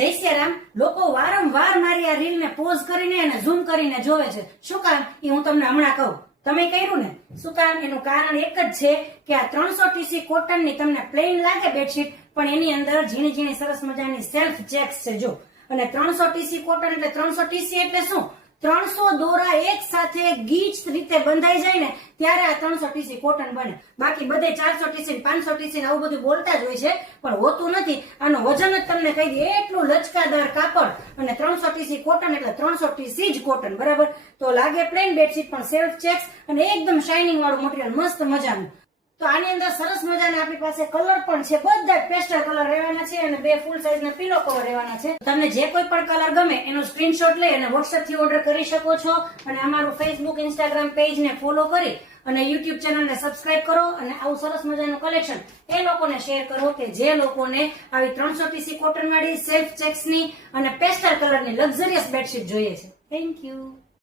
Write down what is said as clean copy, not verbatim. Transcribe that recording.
જય શ્રી રામ. લોકો વારંવાર મારી આ રીલ ને પોઝ કરીને અને ઝૂમ કરીને જોવે છે. શું કામ એ હું તમને હમણાં કહું. તમે કર્યું ને? શું કામ? એનું કારણ એક જ છે કે આ 300 TC કોટન ની તમને પ્લેન લાગે બેડશીટ, પણ એની અંદર ઝીણી ઝીણી સરસ મજાની સેલ્ફ ચેક્સ છે. જો, અને 300 TC કોટન એટલે 300 TC એટલે શું? 300 દોરા એક સાથે ગીચ રીતે બંધાઈ જાય ને ત્યારે આ 300 TC કોટન બને. બાકી બધે 400 TC 500 TC આવું બધું બોલતા જ હોય છે, પણ હોતું નથી. આનો વજન જ તમને કહી દે, એટલું લચકાદાર કાપડ. અને 300 TC કોટન એટલે 300 TC જ કોટન, બરાબર? તો લાગે પ્લેન બેડશીટ પણ સેલ્ફ ચેક્સ અને એકદમ શાઇનિંગ વાળું મટીરિયલ, મસ્ત મજાનું. તો આની અંદર સરસ મજાના આપણી પાસે કલર પણ છે, બધા જ પેસ્ટલ કલર રહેવાના છે અને 2 ફૂલ સાઈઝ ના પીલો કવર રહેવાના છે. તમને જે કોઈ પણ કલર ગમે એનો સ્ક્રીનશોટ લઈ અને WhatsApp થી ઓર્ડર કરી શકો છો. અને અમારું Facebook Instagram પેજ ને ફોલો કરી અને YouTube ચેનલ ને સબસ્ક્રાઇબ કરો અને આવું સરસ મજાનું કલેક્શન એ લોકોને શેર કરો કે જે લોકોને આવી 300 TC કોટન વાળી સેલ્ફ ચેક્સ ની અને પેસ્ટલ કલર ની લક્ઝરિયસ બેડશીટ જોઈએ છે. Thank you.